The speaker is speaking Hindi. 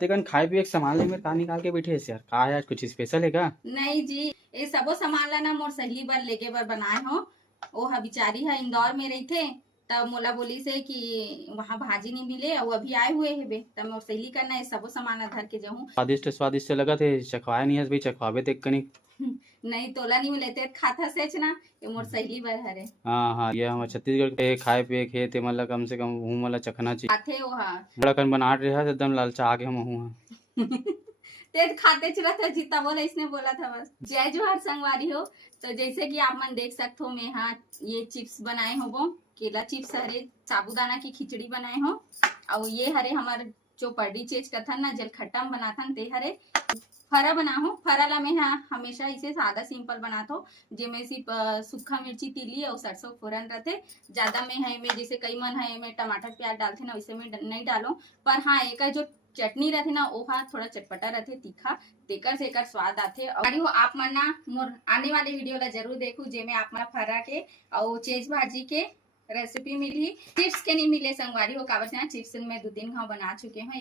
तेकन खाए पिए के सामान ले मेरे कहा निकाल के बैठे यार, का है आज कुछ स्पेशल है का? नहीं जी, ये सबो सामान ला ना मोर सहेली बर लेके बर बनाए हो। वो हा बिचारी है इंदौर में रही थे, तब मोला बोली से कि वहाँ भाजी नहीं मिले और अभी आए हुए है, तब मोर सहेली करना है सबो सामान धर के जाऊँ। स्वादिष्ट स्वादिष्ट लगा थे, चखवाए नहीं है भाई, चखवावे ते कनी। नहीं तोला नहीं मिले ते खाता सेच ना, ये मोर सहेली बर हरे। हाँ हाँ, ये हमारे छत्तीसगढ़ के खाए पिए के ते मतलब कम से कम हूँ मतलब चखना चाहिए। खाते वो हा बड़ा कन बनाट रहा है एकदम लालचा आगे हम हूँ। ते खाते चला था जितना बोला इसने बोला था बस। जय जोहार संगवारी हो। तो जैसे कि आप मन देख सकते हो, मैं यहाँ ये चिप्स बनाए हो, वो केला चिप्स हरे, साबूदाना की खिचड़ी बनाए हो, और ये हरे हमारे जो पड़ी चीज कथन ना जल खट्टा में बनाथन ते हरे फरा बना हो। फरा ला मैं हाँ हमेशा इसे सादा सिंपल बनाता हूँ, जिसमें सिर्फ सूखा मिर्ची तिली और सरसों फोरन रहते। ज्यादा में है मैं जैसे कई मन है मैं टमाटर प्याज डालते ना, वैसे में नहीं डालो। पर हाँ एक जो चटनी रहती ना वो हाँ थोड़ा चटपटा रहते, तीखा, तेकर से एकर स्वाद आते। और हो आप मन ना मोर आने वाले वीडियो ला जरूर देखू, जेमे आप मन फरा के और चेज भाजी के रेसिपी मिली। चिप्स के नहीं मिले संगवारी हो, काबर से चिप्स में 2-3 घाव बना चुके हैं।